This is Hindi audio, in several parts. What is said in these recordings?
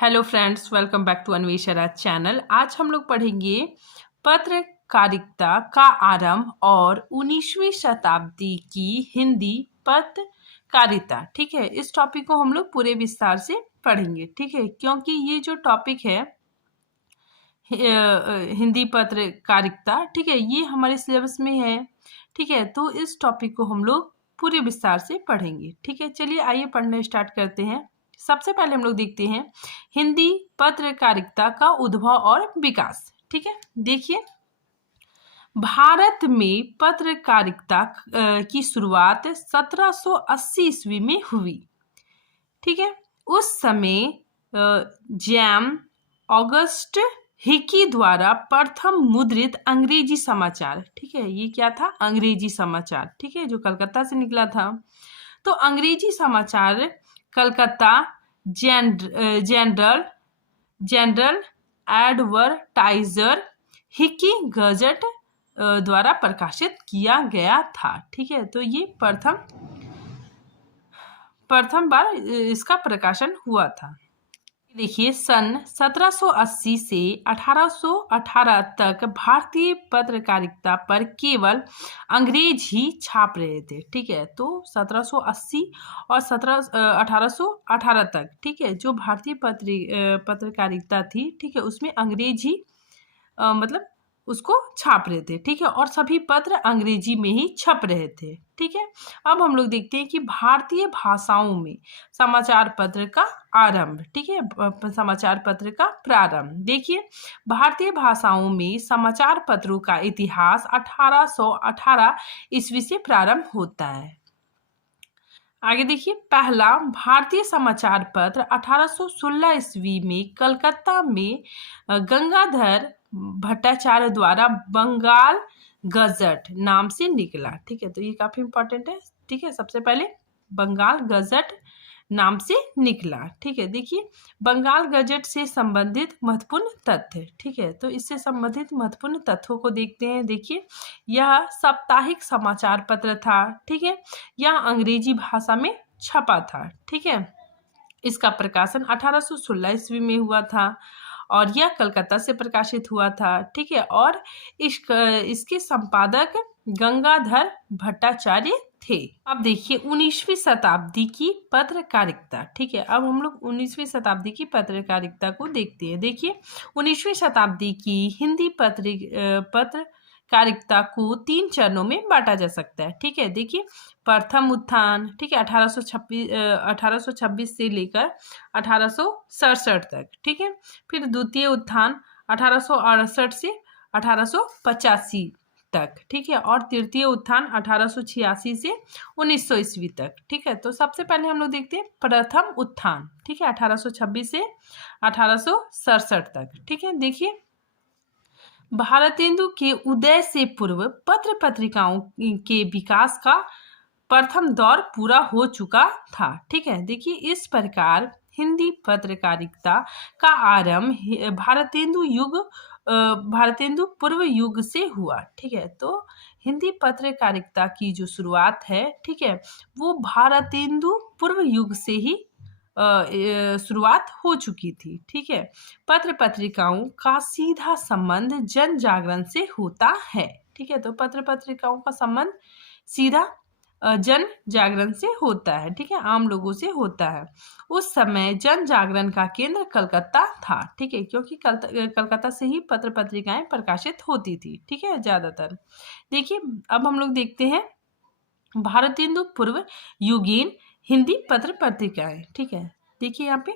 Hello friends, welcome back to Anvesha channel. आज हम लोग पढ़ेंगे पत्रकारिता का आरंभ और 19वीं शताब्दी की हिंदी पत्रकारिता। ठीक है, इस टॉपिक को हम लोग पूरे विस्तार से पढ़ेंगे। ठीक है, क्योंकि ये जो टॉपिक है हिंदी पत्रकारिता, ठीक है, ये हमारे सिलेबस में है। ठीक है, तो इस टॉपिक को हम लोग पूरे विस्तार से पढ़ेंगे। ठीक है, चलिए आइए पढ़ना स्टार्ट करते हैं। सबसे पहले हम लोग देखते हैं हिंदी पत्रकारिता का उद्भव और विकास। ठीक है, देखिए भारत में पत्रकारिता की शुरुआत 1780 ईस्वी में हुई। ठीक है, उस समय जैम ऑगस्ट हिकी द्वारा प्रथम मुद्रित अंग्रेजी समाचार, ठीक है, ये क्या था? अंग्रेजी समाचार, ठीक है, जो कलकत्ता से निकला था। तो अंग्रेजी समाचार Calcutta General Advertiser Hicky Gazette द्वारा प्रकाशित किया गया था। ठीक है, तो ये प्रथम बार इसका प्रकाशन हुआ था। देखिए सन 1780 से 1818 तक भारतीय पत्रकारिता पर केवल अंग्रेज ही छाप रहे थे। ठीक है, तो 1780 और 1818 तक, ठीक है, जो भारतीय पत्रकारिता थी, ठीक है, उसमें अंग्रेज ही मतलब उसको छाप रहे थे। ठीक है, और सभी पत्र अंग्रेजी में ही छप रहे थे। ठीक है, अब हम लोग देखते हैं कि भारतीय भाषाओं में समाचार पत्र का आरंभ। ठीक है, समाचार पत्र का प्रारंभ। देखिए भारतीय भाषाओं में समाचार पत्रों का इतिहास 1818 ईस्वी से प्रारंभ होता है। आगे देखिए, पहला भारतीय समाचार पत्र 1816 ईस्वी में कलकत्ता में गंगाधर भट्टाचार्य द्वारा बंगाल गजट नाम से निकला। ठीक है, तो ये काफी इंपॉर्टेंट है। ठीक है, सबसे पहले बंगाल गजट नाम से निकला। ठीक है, देखिए बंगाल गजट से संबंधित महत्वपूर्ण तथ्य। ठीक है, तो इससे संबंधित महत्वपूर्ण तथ्यों को देखते हैं। देखिए यह साप्ताहिक समाचार पत्र था। ठीक है, यह अंग्रेजी भाषा में छपा था। ठीक है, इसका प्रकाशन 1816 ईस्वी में हुआ था और यह कलकत्ता से प्रकाशित हुआ था। ठीक है, और इसके संपादक गंगाधर भट्टाचार्य थे। अब देखिए 19वीं शताब्दी की पत्रकारिता। ठीक है, अब हम लोग 19वीं शताब्दी की पत्रकारिता को देखते हैं। देखिए 19वीं शताब्दी की हिंदी पत्रकारिता को 3 चरणों में बांटा जा सकता है। ठीक है, देखिए प्रथम उत्थान, ठीक है, 1826 से लेकर 1867 तक। ठीक है, फिर द्वितीय उत्थान 1868 से 1885 तक। ठीक है, और तृतीय उत्थान 1886 से 1900 ईस्वी तक। ठीक है, तो सबसे पहले हम लोग देखते हैं प्रथम उत्थान। ठीक है, 1826 से 1867 तक। ठीक है, देखिए भारतेंदु के उदय से पूर्व पत्र पत्रिकाओं के विकास का प्रथम दौर पूरा हो चुका था। ठीक है, देखिए इस प्रकार हिंदी पत्रकारिता का आरंभ भारतेंदु पूर्व युग से हुआ। ठीक है, तो हिंदी पत्रकारिता की जो शुरुआत है, ठीक है, वो भारतेंदु पूर्व युग से ही शुरुआत हो चुकी थी। ठीक है, पत्र पत्रिकाओं का सीधा संबंध जन जागरण से होता है। ठीक है, तो पत्र पत्रिकाओं का संबंध सीधा जन जागरण से होता है। ठीक है, आम लोगों से होता है। उस समय जन जागरण का केंद्र कलकत्ता था। ठीक है, क्योंकि कलकत्ता से ही पत्र पत्रिकाएं प्रकाशित होती थी। ठीक है, ज्यादातर। देखिए अब हम लोग देखते हैं भारतेंदु पूर्व युगीन हिंदी पत्र पत्रिकाएं। ठीक है, देखिए यहाँ पे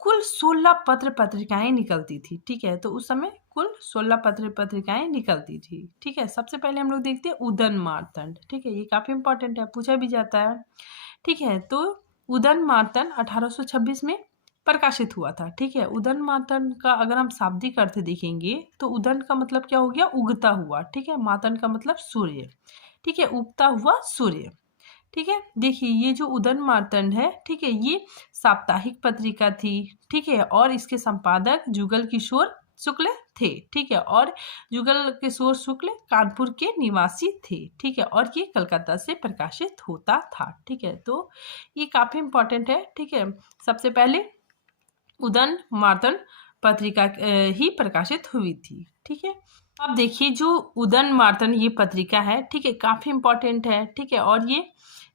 कुल 16 पत्र पत्रिकाएं निकलती थी। ठीक है, तो उस समय कुल 16 पत्र पत्रिकाएं निकलती थी। ठीक है, सबसे पहले हम लोग देखते हैं उदन मार्तंड। ठीक है, ये काफी इंपॉर्टेंट है, पूछा भी जाता है। ठीक है, तो उदन मार्तंड 1826 में प्रकाशित हुआ था। ठीक है, उदन मार्तंड का अगर हम शाब्दिक अर्थ देखेंगे तो उदन का मतलब क्या हो गया? उगता हुआ। ठीक है, मार्तंड का मतलब सूर्य। ठीक है, उगता हुआ सूर्य। ठीक है, देखिए ये जो उदन मार्तंड है, ठीक है, ये साप्ताहिक पत्रिका थी। ठीक है, और इसके संपादक जुगल किशोर शुक्ल थे। ठीक है, और जुगल किशोर शुक्ल कानपुर के निवासी थे। ठीक है, और ये कलकत्ता से प्रकाशित होता था। ठीक है, तो ये काफी इंपॉर्टेंट है। ठीक है, सबसे पहले उदन मार्तन पत्रिका ही प्रकाशित हुई थी। ठीक है, अब देखिए जो उदन मार्तन ये पत्रिका है, ठीक है, काफी इंपॉर्टेंट है। ठीक है, और ये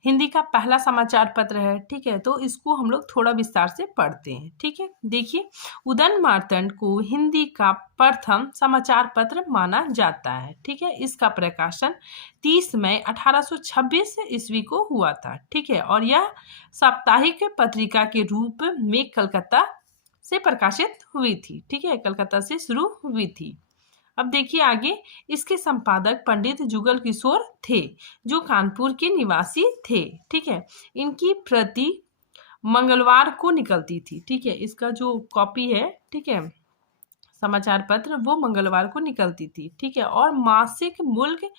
हिंदी का पहला समाचार पत्र है। ठीक है, तो इसको हम लोग थोड़ा विस्तार से पढ़ते हैं। ठीक है, देखिए उदन मार्तंड को हिंदी का प्रथम समाचार पत्र माना जाता है। ठीक है, इसका प्रकाशन 30 मई 1826 ईस्वी को हुआ था। ठीक है, और यह साप्ताहिक पत्रिका के रूप में कलकत्ता से प्रकाशित हुई थी। ठीक है, कलकत्ता से शुरू हुई थी। अब देखिए आगे, इसके संपादक पंडित जुगल किशोर थे, जो कानपुर के निवासी थे। ठीक है, इनकी प्रति मंगलवार को निकलती थी। ठीक है, इसका जो कॉपी है, ठीक है, समाचार पत्र, वो मंगलवार को निकलती थी। ठीक है, और मासिक मूल्य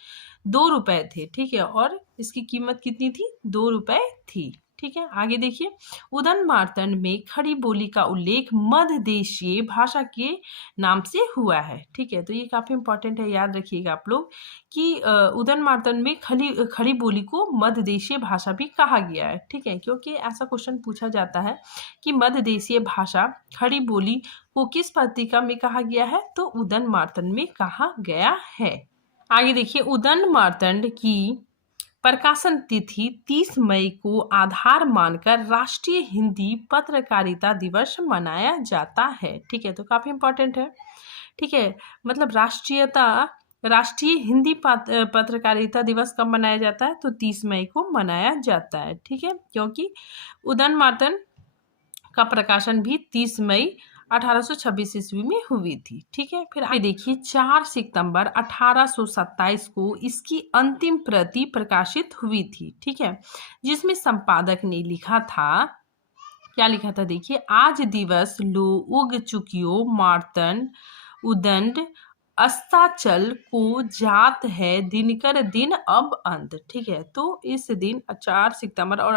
2 रुपए थे। ठीक है, और इसकी कीमत कितनी थी? 2 रुपए थी। ठीक है, आगे देखिए, उदन मार्तंड में खड़ी बोली का उल्लेख मध्य देशीय भाषा के नाम से हुआ है। ठीक है, तो ये काफी इंपॉर्टेंट है, याद रखिएगा आप लोग कि उदन मार्तंड में खड़ी खड़ी बोली को मध्य देशीय भाषा भी कहा गया है। ठीक है, क्योंकि ऐसा क्वेश्चन पूछा जाता है कि मध्य देशीय भाषा खड़ी बोली को किस पत्रिका में कहा गया है, तो उदन मार्तंड में कहा गया है। आगे देखिए, उदन मार्तंड की प्रकाशन तिथि 30 मई को आधार मानकर राष्ट्रीय हिंदी पत्रकारिता दिवस मनाया जाता है। ठीक है, तो काफी इंपॉर्टेंट है। ठीक है, मतलब राष्ट्रीय हिंदी पत्रकारिता दिवस कब मनाया जाता है? तो 30 मई को मनाया जाता है। ठीक है, क्योंकि उदन मार्तंड का प्रकाशन भी 30 मई 1826 ईस्वी में हुई थी। ठीक है, फिर आगे देखिए, 4 सितंबर 1827 को इसकी अंतिम प्रति प्रकाशित हुई थी। ठीक है, जिसमें संपादक ने लिखा था, क्या लिखा था? देखिए, आज दिवस लो उग चुकियो मार्तंड उदंड अस्ताचल को जात है दिनकर दिन अब अंत। ठीक है, तो इस दिन 4 सितंबर और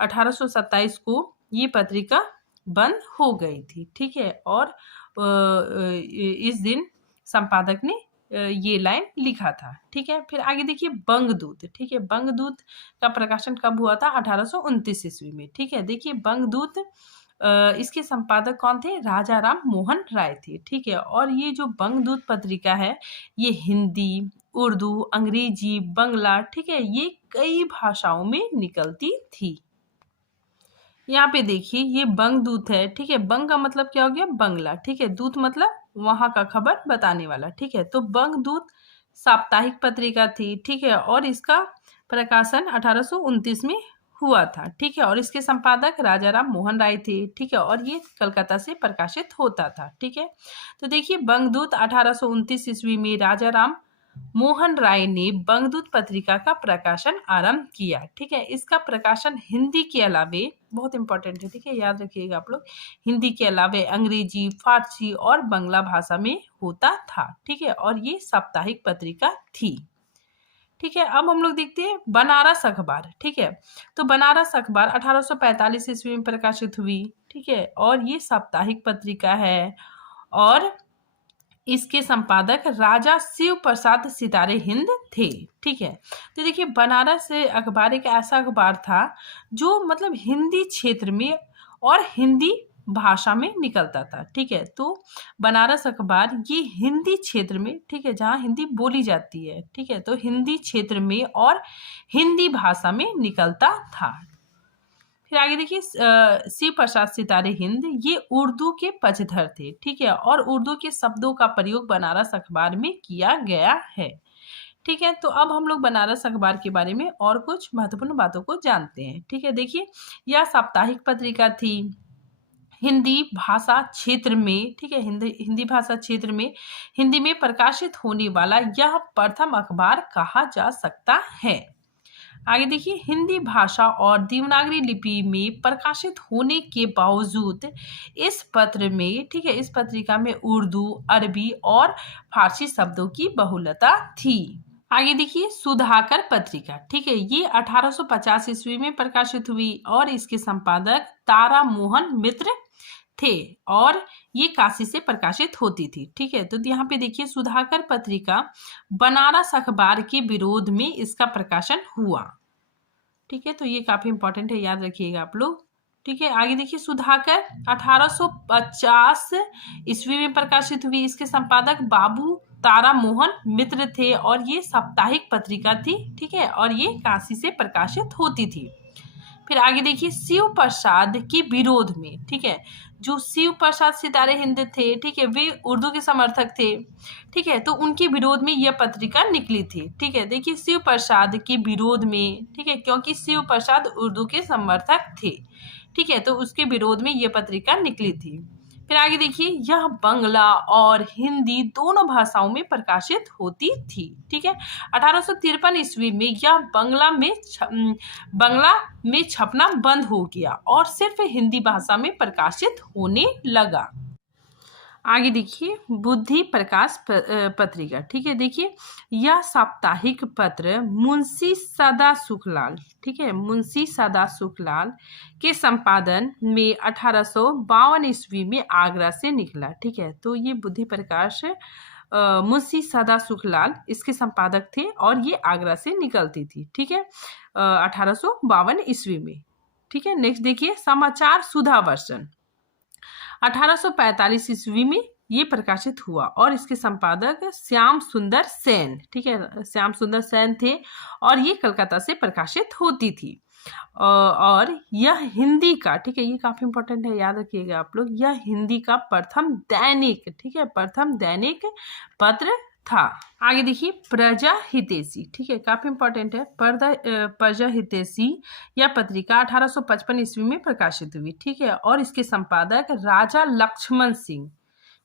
1827 को ये पत्रिका बंद हो गई थी। ठीक है, और इस दिन संपादक ने ये लाइन लिखा था। ठीक है, फिर आगे देखिए, बंगदूत। ठीक है, बंगदूत का प्रकाशन कब हुआ था? 1829 ईस्वी में। ठीक है, देखिए बंगदूत इसके संपादक कौन थे? राजा राम मोहन राय थे। ठीक है, और ये जो बंगदूत पत्रिका है, ये हिंदी, उर्दू, अंग्रेजी, बंगला, ठीक है, ये कई भाषाओं में निकलती थी। यहाँ पे देखिए, ये बंगदूत है। ठीक है, बंग का मतलब क्या हो गया? बंगला। ठीक है, दूत मतलब वहां का खबर बताने वाला। ठीक है, तो बंगदूत साप्ताहिक पत्रिका थी। ठीक है, और इसका प्रकाशन 1829 में हुआ था। ठीक है, और इसके संपादक राजा राम मोहन राय थे। ठीक है, और ये कलकत्ता से प्रकाशित होता था। ठीक है, तो देखिए, बंगदूत 1829 ईस्वी में राजा राम मोहन राय ने बंगदूत पत्रिका का प्रकाशन आरंभ किया। ठीक है, इसका प्रकाशन हिंदी के अलावे, बहुत इंपॉर्टेंट है, ठीक है, याद रखिएगा आप लोग, हिंदी के अलावे अंग्रेजी, फारसी और बंगला भाषा में होता था। ठीक है, और ये साप्ताहिक पत्रिका थी। ठीक है, अब हम लोग देखते हैं बनारस अखबार। ठीक है, तो बनारस अखबार 1845 ईस्वी में प्रकाशित हुई। ठीक है, और ये साप्ताहिक पत्रिका है, और इसके संपादक राजा शिव प्रसाद सितारे हिंद थे। ठीक है, तो देखिए, बनारस अखबार एक ऐसा अखबार था जो मतलब हिंदी क्षेत्र में और हिंदी भाषा में निकलता था। ठीक है, तो बनारस अखबार ये हिंदी क्षेत्र में, ठीक है, जहाँ हिंदी बोली जाती है, ठीक है, तो हिंदी क्षेत्र में और हिंदी भाषा में निकलता था। फिर आगे देखिए, शिव प्रसाद सितारे हिंद ये उर्दू के पक्षधर थे। ठीक है, और उर्दू के शब्दों का प्रयोग बनारस अखबार में किया गया है। ठीक है, तो अब हम लोग बनारस अखबार के बारे में और कुछ महत्वपूर्ण बातों को जानते हैं। ठीक है, देखिए, यह साप्ताहिक पत्रिका थी हिंदी भाषा क्षेत्र में। ठीक है, हिंदी भाषा क्षेत्र में हिंदी में प्रकाशित होने वाला यह प्रथम अखबार कहा जा सकता है। आगे देखिए, हिंदी भाषा और देवनागरी लिपि में प्रकाशित होने के बावजूद इस पत्र में, ठीक है, इस पत्रिका में उर्दू, अरबी और फारसी शब्दों की बहुलता थी। आगे देखिए, सुधाकर पत्रिका। ठीक है, ये 1850 ईस्वी में प्रकाशित हुई और इसके संपादक तारा मोहन मित्र थे, और ये काशी से प्रकाशित होती थी। ठीक है, तो यहाँ पे देखिए, सुधाकर पत्रिका बनारस अखबार के विरोध में इसका प्रकाशन हुआ। ठीक है, तो ये काफी इंपॉर्टेंट है, याद रखिएगा आप लोग। ठीक है। आगे देखिए सुधाकर 1850 ईस्वी में प्रकाशित हुई। इसके संपादक बाबू तारा मोहन मित्र थे और ये साप्ताहिक पत्रिका थी। ठीक है, और ये काशी से प्रकाशित होती थी। फिर आगे देखिए शिव प्रसाद के विरोध में, ठीक है, जो शिव प्रसाद सितारे हिंद थे, ठीक है, वे उर्दू के समर्थक थे। ठीक है, तो उनके विरोध में यह पत्रिका निकली थी। ठीक है, देखिए शिव प्रसाद के विरोध में, ठीक है, क्योंकि शिव प्रसाद उर्दू के समर्थक थे। ठीक है, तो उसके विरोध में यह पत्रिका निकली थी। फिर आगे देखिए यह बंगला और हिंदी दोनों भाषाओं में प्रकाशित होती थी। ठीक है, 1853 ईस्वी में यह बंगला में छपना बंद हो गया और सिर्फ हिंदी भाषा में प्रकाशित होने लगा। आगे देखिए बुद्धि प्रकाश पत्रिका। ठीक है, देखिए यह साप्ताहिक पत्र मुंशी सदा सुखलाल, ठीक है, मुंशी सदा सुखलाल के संपादन में 1852 ईस्वी में आगरा से निकला। ठीक है, तो ये बुद्धि प्रकाश मुंशी सदा सुखलाल इसके संपादक थे और ये आगरा से निकलती थी। ठीक है, 1852 ईस्वी में। ठीक है, नेक्स्ट देखिए समाचार सुधा वर्षन 1845 ईस्वी में ये प्रकाशित हुआ और इसके संपादक श्याम सुंदर सेन, ठीक है, श्याम सुंदर सेन थे और ये कलकत्ता से प्रकाशित होती थी। और यह हिंदी का, ठीक है, ये काफी इंपॉर्टेंट है, याद रखिएगा आप लोग, यह हिंदी का प्रथम दैनिक, ठीक है, प्रथम दैनिक पत्र था। आगे देखिए प्रजा हितैषी, ठीक है, काफी इंपॉर्टेंट है। प्रजा हितैषी यह पत्रिका 1855 ईस्वी में प्रकाशित हुई। ठीक है, और इसके संपादक राजा लक्ष्मण सिंह,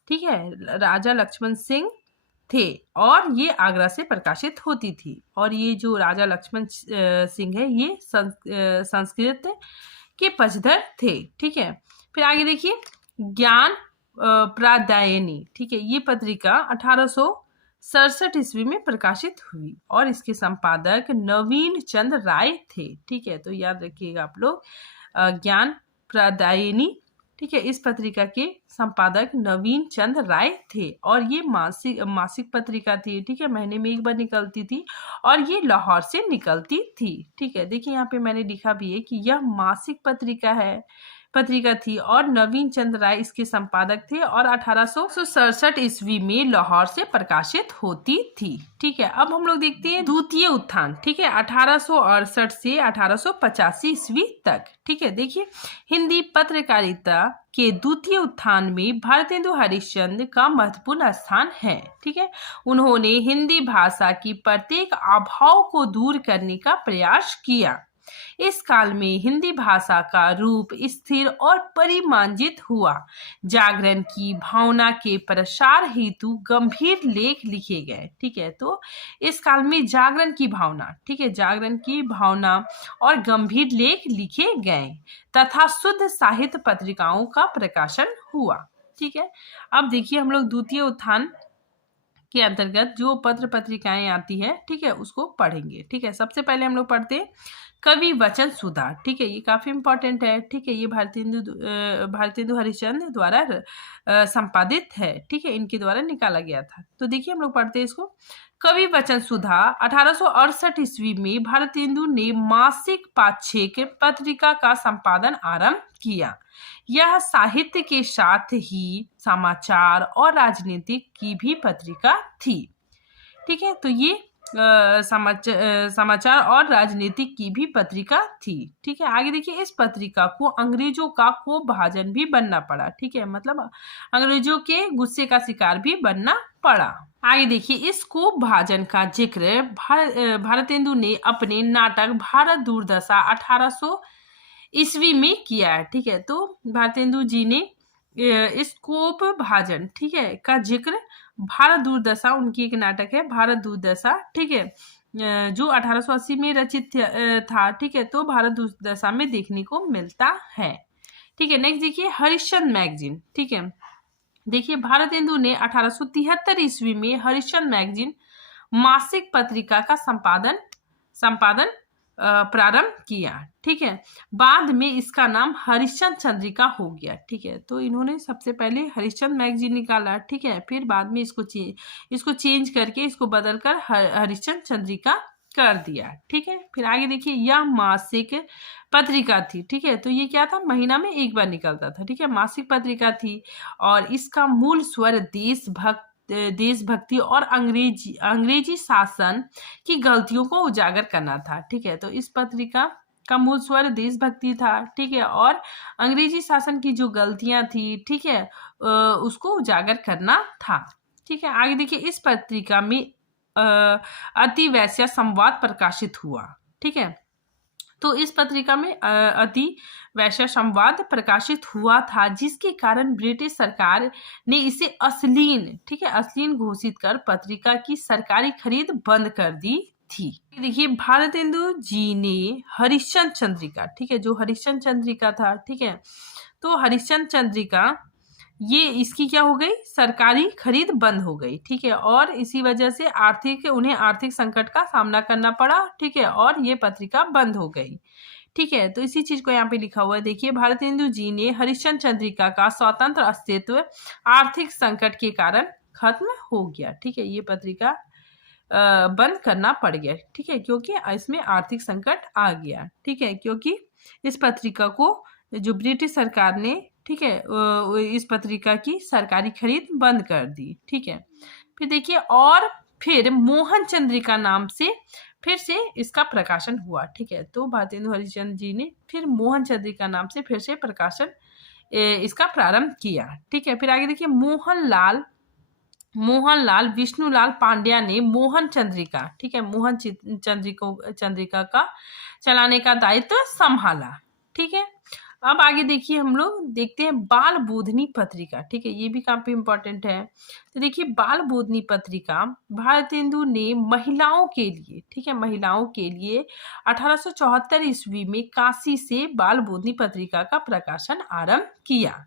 ठीक है, राजा लक्ष्मण सिंह थे और ये आगरा से प्रकाशित होती थी। और ये जो राजा लक्ष्मण सिंह है ये संस्कृत के पक्षधर थे। ठीक है, फिर आगे देखिए ज्ञान प्रादायनी, ठीक है, ये पत्रिका 1867 ईस्वी में प्रकाशित हुई और इसके संपादक नवीन चंद्र राय थे। ठीक है, तो याद रखिएगा आप लोग ज्ञान प्रादायनी, ठीक है, इस पत्रिका के संपादक नवीन चंद्र राय थे और ये मासिक पत्रिका थी। ठीक है, महीने में एक बार निकलती थी और ये लाहौर से निकलती थी। ठीक है, देखिए यहाँ पे मैंने लिखा भी है कि यह मासिक पत्रिका थी और नवीन चंद्र राय इसके संपादक थे और 1867 ईस्वी में लाहौर से प्रकाशित होती थी। ठीक है, अब हम लोग देखते हैं द्वितीय उत्थान। ठीक है, 1868 से 1885 ईस्वी तक। ठीक है, देखिए हिंदी पत्रकारिता के द्वितीय उत्थान में भारतेंदु हरिश्चंद्र का महत्वपूर्ण स्थान है। ठीक है, उन्होंने हिंदी भाषा की प्रत्येक अभाव को दूर करने का प्रयास किया। इस काल में हिंदी भाषा का रूप स्थिर और परिमार्जित हुआ। जागरण की भावना के प्रसार हेतु गंभीर लेख लिखे गए। ठीक है, तो इस काल में जागरण की भावना, ठीक है, जागरण की भावना और गंभीर लेख लिखे गए तथा शुद्ध साहित्य पत्रिकाओं का प्रकाशन हुआ। ठीक है, अब देखिए हम लोग द्वितीय उत्थान के अंतर्गत जो पत्र पत्रिकाएं आती है, ठीक है, उसको पढ़ेंगे। ठीक है, सबसे पहले हम लोग पढ़ते हैं कवि वचन सुधा। ठीक है, ये काफी इंपॉर्टेंट है। ठीक है, ये भारतेंदु हरिश्चंद्र द्वारा संपादित है। ठीक है, इनके द्वारा निकाला गया था। तो देखिए हम लोग पढ़ते हैं इसको। कवि वचन सुधा 1868 ईस्वी में भारतेंदु ने मासिक पाक्षिक पत्रिका का संपादन आरंभ किया। यह साहित्य के साथ ही समाचार और राजनीतिक की भी पत्रिका थी। ठीक है, तो ये समाचार और राजनीतिक की भी पत्रिका थी। ठीक है, आगे देखिए इस पत्रिका को अंग्रेजों का कोपभाजन भी बनना पड़ा। ठीक है, मतलब अंग्रेजों के गुस्से का शिकार भी बनना पड़ा। आगे देखिए इस कोपभाजन का जिक्र भारतेंदु ने अपने नाटक भारत दुर्दशा 1800 ईस्वी में किया है। ठीक है, तो भारतेंदु जी ने इस कोपभाजन, ठीक है, का जिक्र भारत दुर्दशा, उनकी एक नाटक है भारत दुर्दशा, ठीक है, जो 1880 में रचित था। ठीक है, तो भारत दुर्दशा में देखने को मिलता है। ठीक है, नेक्स्ट देखिए हरिश्चंद्र मैगजीन। ठीक है, देखिए भारतेंदु ने 1873 ईस्वी में हरिश्चंद्र मैगजीन मासिक पत्रिका का संपादन प्रारंभ किया। ठीक है, बाद में इसका नाम हरिश्चंद्र चंद्रिका हो गया। ठीक है, तो इन्होंने सबसे पहले हरिश्चंद्र मैगजीन निकाला। ठीक है, फिर बाद में इसको चेंज करके इसको बदलकर हरिश्चंद्र चंद्रिका कर दिया। ठीक है, फिर आगे देखिए, यह मासिक पत्रिका थी। ठीक है, तो ये क्या था, महीना में एक बार निकलता था। ठीक है, मासिक पत्रिका थी और इसका मूल स्वर देशभक्ति और अंग्रेजी शासन की गलतियों को उजागर करना था। ठीक है, तो इस पत्रिका का मूल स्वर देशभक्ति था। ठीक है, और अंग्रेजी शासन की जो गलतियां थी, ठीक है, उसको उजागर करना था। ठीक है, आगे देखिए, इस पत्रिका में अति वैश्य संवाद प्रकाशित हुआ। ठीक है, तो इस पत्रिका में अति वैश्य संवाद प्रकाशित हुआ था, जिसके कारण ब्रिटिश सरकार ने इसे अश्लील, ठीक है, अश्लील घोषित कर पत्रिका की सरकारी खरीद बंद कर दी थी। देखिए, भारतेंदु जी ने हरिश्चंद्र चंद्रिका, ठीक है, जो हरिश्चंद्र चंद्रिका था, ठीक है, तो हरिश्चंद्र चंद्रिका ये इसकी क्या हो गई, सरकारी खरीद बंद हो गई। ठीक है, और इसी वजह से उन्हें आर्थिक संकट का सामना करना पड़ा। ठीक है, और ये पत्रिका बंद हो गई। ठीक है, तो इसी चीज को यहाँ पे लिखा हुआ है, देखिए, भारतेंदु जी ने हरिश्चंद्र चंद्रिका का स्वतंत्र अस्तित्व आर्थिक संकट के कारण खत्म हो गया। ठीक है, ये पत्रिका बंद करना पड़ गया। ठीक है, क्योंकि इसमें आर्थिक संकट आ गया। ठीक है, क्योंकि इस पत्रिका को जो ब्रिटिश सरकार ने, ठीक है, इस पत्रिका की सरकारी खरीद बंद कर दी। ठीक है, फिर देखिए, और फिर मोहन चंद्रिका नाम से फिर से इसका प्रकाशन हुआ। ठीक है, तो भारतेंदु हरिश्चंद्र जी ने फिर मोहन चंद्रिका नाम से फिर से प्रकाशन इसका प्रारंभ किया। ठीक है, फिर आगे देखिए, मोहनलाल विष्णुलाल पांड्या ने मोहन चंद्रिका, ठीक है, मोहन चंद्रिका का चलाने का दायित्व संभाला। ठीक है, अब आगे देखिए, हम लोग देखते हैं बाल बोधनी पत्रिका। ठीक है, ये भी काफी इंपॉर्टेंट है। तो देखिए, बाल बोधनी पत्रिका भारतेंदु ने महिलाओं के लिए, ठीक है, महिलाओं के लिए 1874 ईस्वी में काशी से बाल बोधनी पत्रिका का प्रकाशन आरंभ किया।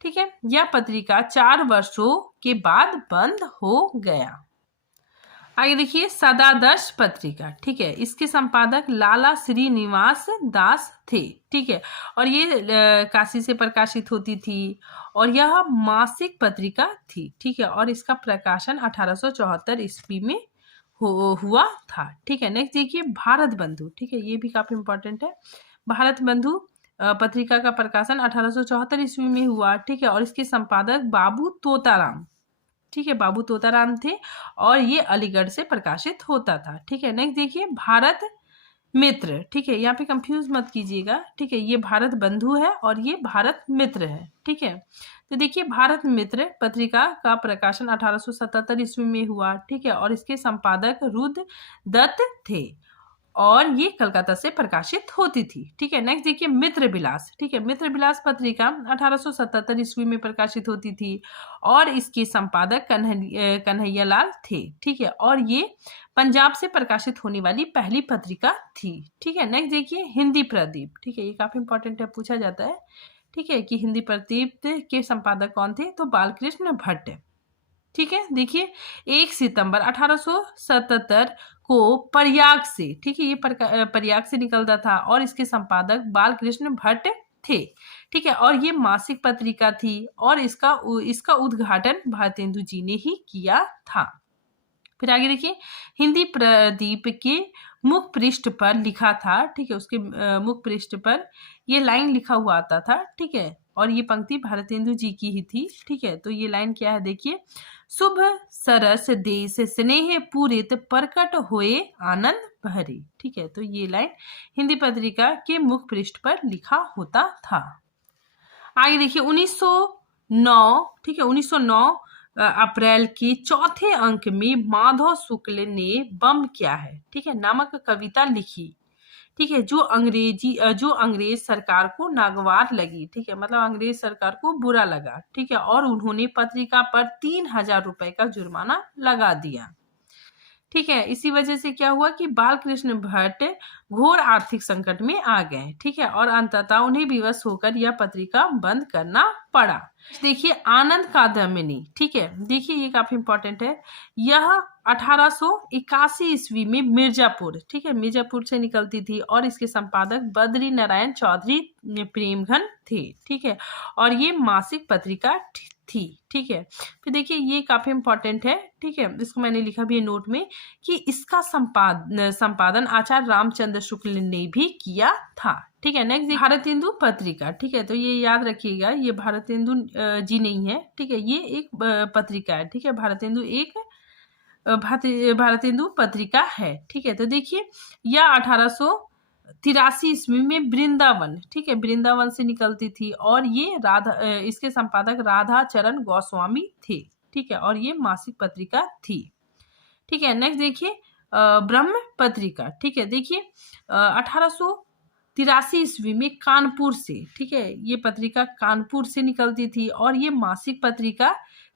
ठीक है, यह पत्रिका 4 वर्षों के बाद बंद हो गया। आगे देखिए, सदादर्श पत्रिका। ठीक है, इसके संपादक लाला श्रीनिवास दास थे। ठीक है, और ये काशी से प्रकाशित होती थी और यह मासिक पत्रिका थी। ठीक है, और इसका प्रकाशन 1874 ईस्वी में हुआ था। ठीक है, नेक्स्ट देखिए, भारत बंधु। ठीक है, ये भी काफी इंपॉर्टेंट है। भारत बंधु पत्रिका का प्रकाशन 1874 ईस्वी में हुआ। ठीक है, और इसके संपादक बाबू तोताराम, ठीक है, बाबू तोताराम थे और ये अलीगढ़ से प्रकाशित होता था। ठीक है, नेक्स्ट देखिए, भारत मित्र। ठीक है, यहाँ पे कंफ्यूज मत कीजिएगा। ठीक है, ये भारत बंधु है और ये भारत मित्र है। ठीक है, तो देखिए, भारत मित्र पत्रिका का प्रकाशन 1877 ईस्वी में हुआ। ठीक है, और इसके संपादक रुद्र दत्त थे और ये कलकत्ता से प्रकाशित होती थी। ठीक है, नेक्स्ट देखिए, मित्र विलास। ठीक है, मित्र विलास पत्रिका 1877 ईस्वी में प्रकाशित होती थी और इसके संपादक कन्हैयालाल थे। ठीक है, और ये पंजाब से प्रकाशित होने वाली पहली पत्रिका थी। ठीक है, नेक्स्ट देखिए, हिंदी प्रदीप। ठीक है, ये काफी इंपॉर्टेंट है, पूछा जाता है। ठीक है, कि हिंदी प्रदीप के संपादक कौन थे, तो बालकृष्ण भट्ट। ठीक है, देखिए, 1 सितंबर 1877 को प्रयाग से, ठीक है, ये प्रयाग से निकलता था और इसके संपादक बालकृष्ण भट्ट थे। ठीक है, और ये मासिक पत्रिका थी और इसका उद्घाटन भारतेंदु जी ने ही किया था। फिर आगे देखिए, हिंदी प्रदीप के मुख पृष्ठ पर लिखा था। ठीक है, उसके मुख पृष्ठ पर ये लाइन लिखा हुआ आता था। ठीक है, और ये पंक्ति भारतेंदु जी की ही थी। ठीक है, तो ये लाइन क्या है, देखिए, शुभ सरस देश स्नेह पूरित प्रकट होए आनंद भरे। ठीक है, तो ये लाइन हिंदी पत्रिका के मुख पृष्ठ पर लिखा होता था। आगे देखिए, 1909, ठीक है, 1909 अप्रैल के चौथे अंक में माधव शुक्ल ने बम क्या है, ठीक है, नामक कविता लिखी। ठीक है, जो अंग्रेज सरकार को नागवार लगी। ठीक है, मतलब अंग्रेज सरकार को बुरा लगा। ठीक है, और उन्होंने पत्रिका पर 3000 रुपए का जुर्माना लगा दिया। ठीक है, इसी वजह से क्या हुआ कि बालकृष्ण भट्ट घोर आर्थिक संकट में आ गए। ठीक है, और अंततः उन्हें विवश होकर यह पत्रिका बंद करना पड़ा। देखिए, आनंद कादम्बिनी। ठीक है, देखिए, ये काफी इंपॉर्टेंट है। यह 1881 ईस्वी में मिर्जापुर, ठीक है, मिर्जापुर से निकलती थी और इसके संपादक बद्री नारायण चौधरी प्रेमघन थे। ठीक है, और ये मासिक पत्रिका थी। ठीक है, फिर देखिए ये काफी इंपॉर्टेंट है। ठीक है, इसको मैंने लिखा भी है नोट में कि इसका संपादन आचार्य रामचंद्र शुक्ल ने भी किया था। ठीक है, नेक्स्ट भारतेंदु पत्रिका। ठीक है, तो ये याद रखिएगा, ये भारतेंदु जी नहीं है। ठीक है, ये एक पत्रिका है। ठीक है, भारतेंदु एक भारतेंदु पत्रिका है। ठीक है, तो देखिए यह 1883 ईस्वी में वृंदावन, ठीक है, वृंदावन से निकलती थी और ये इसके संपादक राधा चरण गोस्वामी थे। ठीक है, और ये मासिक पत्रिका थी। ठीक है, नेक्स्ट देखिए ब्रह्म पत्रिका। ठीक है, देखिए 1883 ईस्वी में कानपुर से, ठीक है, ये पत्रिका कानपुर से निकलती थी और ये मासिक पत्रिका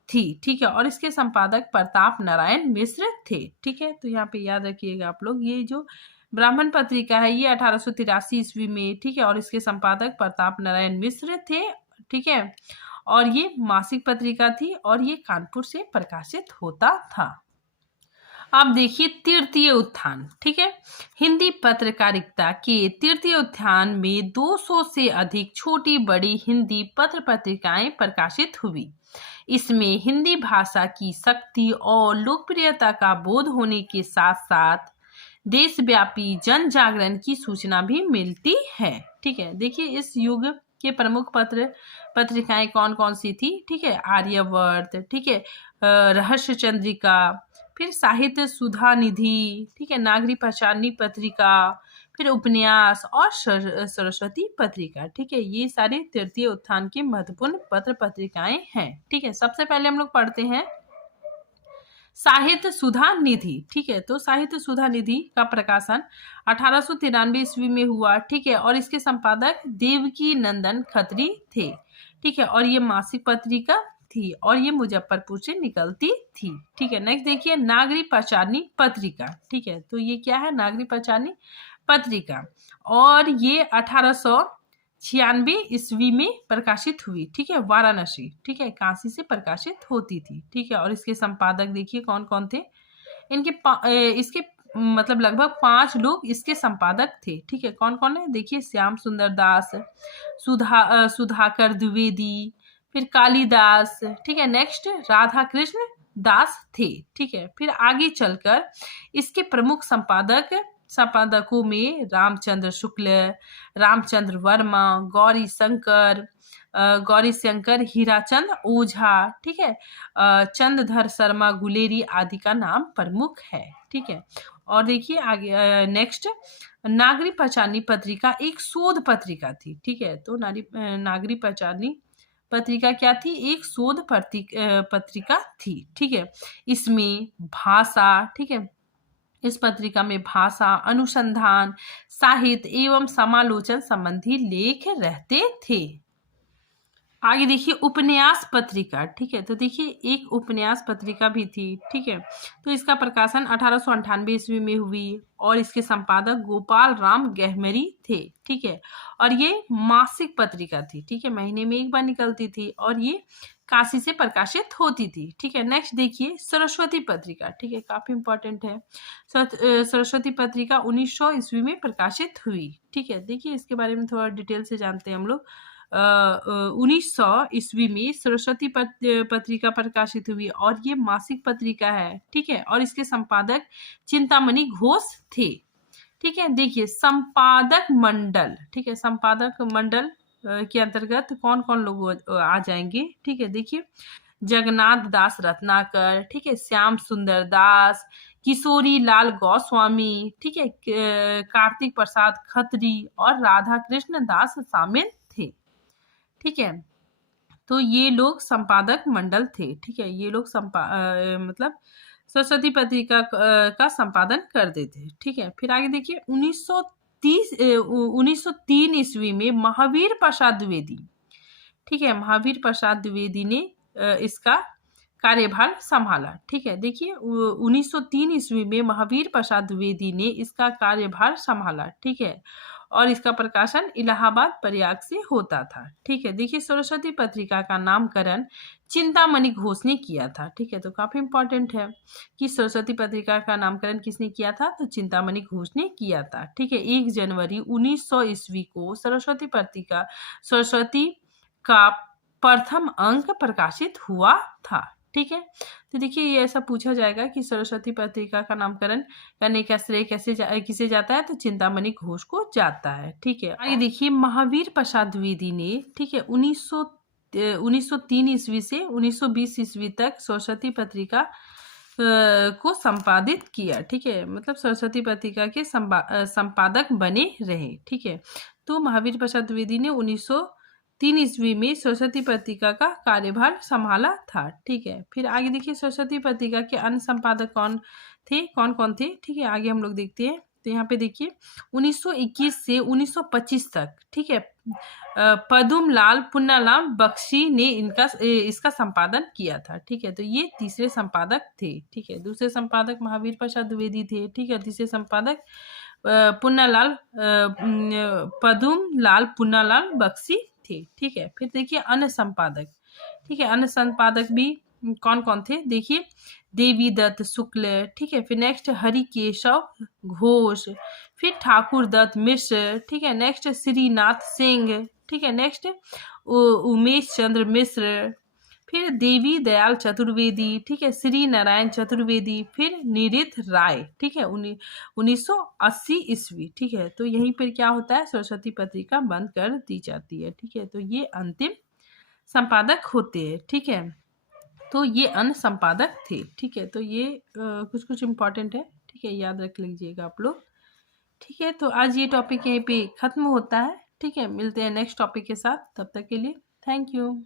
थी। ठीक है, और इसके संपादक प्रताप नारायण मिश्र थे। ठीक है, तो यहाँ पे याद रखिएगा आप लोग, ये जो ब्राह्मण पत्रिका है ये 1883 ईस्वी में, ठीक है, और इसके संपादक प्रताप नारायण मिश्र थे। ठीक है, और ये मासिक पत्रिका थी और ये कानपुर से प्रकाशित होता था। अब देखिए तृतीय उत्थान। ठीक है, हिंदी पत्रकारिता के तृतीय उत्थान में 200 से अधिक छोटी बड़ी हिंदी पत्र पत्रिकाएं प्रकाशित हुई। इसमें हिंदी भाषा की शक्ति और लोकप्रियता का बोध होने के साथ साथ देशव्यापी जन जागरण की सूचना भी मिलती है। ठीक है, देखिए इस युग के प्रमुख पत्रिकाएं कौन कौन सी थी। ठीक है, आर्यावर्त, ठीक है, रहस्य चंद्रिका, फिर साहित्य सुधा निधि, ठीक है, नागरी पहचानी पत्रिका, फिर उपन्यास और सरस्वती पत्रिका। ठीक है, ये सारे तृतीय उत्थान की महत्वपूर्ण पत्र पत्रिकाएं हैं। ठीक है, सबसे पहले हम लोग पढ़ते हैं साहित्य सुधा निधि। ठीक है, तो साहित्य सुधा निधि का प्रकाशन 1893 ईस्वी में हुआ। ठीक है, और इसके संपादक देवकी नंदन खत्री थे। ठीक है, और ये मासिक पत्रिका थी और ये मुजफ्फरपुर से निकलती थी। ठीक है, नेक्स्ट देखिए नागरी पहचानी पत्रिका। ठीक है, तो ये क्या है, नागरी पहचानी पत्रिका, और ये 1896 ईस्वी में प्रकाशित हुई। ठीक है, वाराणसी, ठीक है, काशी से प्रकाशित होती थी। ठीक है, और इसके संपादक देखिए कौन कौन थे। इसके मतलब लगभग 5 लोग इसके संपादक थे। ठीक है, कौन कौन है देखिए, श्याम सुंदर दास, सुधाकर द्विवेदी, फिर कालिदास। ठीक है, नेक्स्ट राधा कृष्ण दास थे। ठीक है, फिर आगे चलकर इसके प्रमुख संपादकों में रामचंद्र शुक्ल, रामचंद्र वर्मा, गौरी शंकर, हीराचंद ओझा, ठीक है, चंद्रधर शर्मा गुलेरी आदि का नाम प्रमुख है। ठीक है, और देखिए आगे नेक्स्ट नागरी पहचानी पत्रिका एक शोध पत्रिका थी। ठीक है, तो नागरी पहचानी पत्रिका क्या थी, एक शोध पत्रिका थी। ठीक है, इसमें भाषा, ठीक है, इस पत्रिका में भाषा, अनुसंधान, साहित्य एवं समालोचन संबंधी लेख रहते थे। आगे देखिए उपन्यास पत्रिका। ठीक है, तो देखिए एक उपन्यास पत्रिका भी थी। ठीक है, तो इसका प्रकाशन 1898 ईस्वी में हुई और इसके संपादक गोपाल राम गहमरी थे। ठीक है, और ये मासिक पत्रिका थी। ठीक है, महीने में एक बार निकलती थी और ये काशी से प्रकाशित होती थी। ठीक है, नेक्स्ट देखिए सरस्वती पत्रिका। ठीक है, काफी इंपॉर्टेंट है। सरस्वती पत्रिका 1900 ईस्वी में प्रकाशित हुई। ठीक है, देखिए इसके बारे में थोड़ा डिटेल से जानते हैं हम लोग। 1900 ईस्वी में सरस्वती पत्रिका प्रकाशित हुई और ये मासिक पत्रिका है। ठीक है, और इसके संपादक चिंतामणि घोष थे। ठीक है, देखिए संपादक मंडल। ठीक है, संपादक मंडल के अंतर्गत कौन कौन लोग आ जाएंगे। ठीक है, देखिए जगन्नाथ दास रत्नाकर, ठीक है, श्याम सुंदर दास, किशोरी लाल गोस्वामी, ठीक है, कार्तिक प्रसाद खत्री और राधा कृष्ण दास शामिल थे। ठीक है, तो ये लोग संपादक मंडल थे। ठीक है, ये लोग मतलब सरस्वती पत्रिका का संपादन करते थे। ठीक है, फिर आगे देखिए 1903 ईस्वी में महावीर प्रसाद द्विवेदी, ठीक है, महावीर प्रसाद द्विवेदी ने इसका कार्यभार संभाला। ठीक है, देखिए 1903 ईस्वी में महावीर प्रसाद द्विवेदी ने इसका कार्यभार संभाला। ठीक है, और इसका प्रकाशन इलाहाबाद प्रयाग से होता था। ठीक है, देखिए सरस्वती पत्रिका का नामकरण चिंतामणि घोष ने किया था। ठीक है, तो काफी इंपॉर्टेंट है कि सरस्वती पत्रिका का नामकरण किसने किया था, तो चिंतामणि घोष ने किया था। ठीक है, 1 जनवरी 1900 ईस्वी को सरस्वती का प्रथम अंक प्रकाशित हुआ था। ठीक है, तो देखिए ये ऐसा पूछा जाएगा कि सरस्वती पत्रिका का नामकरण करने का श्रेय किसे जाता है, तो चिंतामणि घोष को जाता है। ठीक है, आगे देखिए महावीर प्रसाद द्विवेदी ने, ठीक है, 1903 ईस्वी से 1920 ईस्वी तक सरस्वती पत्रिका को संपादित किया। ठीक है, मतलब सरस्वती पत्रिका के संपादक बने रहे। ठीक है, तो महावीर प्रसाद द्विवेदी ने 1903 ईस्वी में सरस्वती पत्रिका का कार्यभार संभाला था। ठीक है, फिर आगे देखिए सरस्वती पत्रिका के अन्य संपादक कौन कौन थे। ठीक है, आगे हम लोग देखते हैं। तो यहाँ पे देखिए 1921 से 1925 तक, ठीक है, पदुम लाल पुन्नालाल बख्शी ने इसका संपादन किया था। ठीक है, तो ये तीसरे संपादक थे। ठीक है, दूसरे संपादक महावीर प्रसाद द्विवेदी थे। ठीक है, तीसरे संपादक पदुम लाल पुन्नालाल बख्शी थे। ठीक है, फिर देखिए अन्य संपादक। ठीक है, अन्य संपादक भी कौन कौन थे, देखिए देवी दत्त शुक्ल। ठीक है, फिर नेक्स्ट हरिकेशव घोष, फिर ठाकुर दत्त मिश्र। ठीक है, नेक्स्ट श्रीनाथ सिंह। ठीक है, नेक्स्ट उमेश चंद्र मिश्र, फिर देवी दयाल चतुर्वेदी। ठीक है, श्री नारायण चतुर्वेदी, फिर निरिथ राय। ठीक है, 1980 ईस्वी। ठीक है, तो यहीं पर क्या होता है, सरस्वती पत्रिका बंद कर दी जाती है। ठीक है, तो ये अंतिम संपादक होते हैं। ठीक है, तो ये अन्य संपादक थे। ठीक है, तो ये कुछ कुछ इम्पोर्टेंट है। ठीक है, याद रख लीजिएगा आप लोग। ठीक है, तो आज ये टॉपिक यहीं पे ख़त्म होता है। ठीक है, मिलते हैं नेक्स्ट टॉपिक के साथ, तब तक के लिए थैंक यू।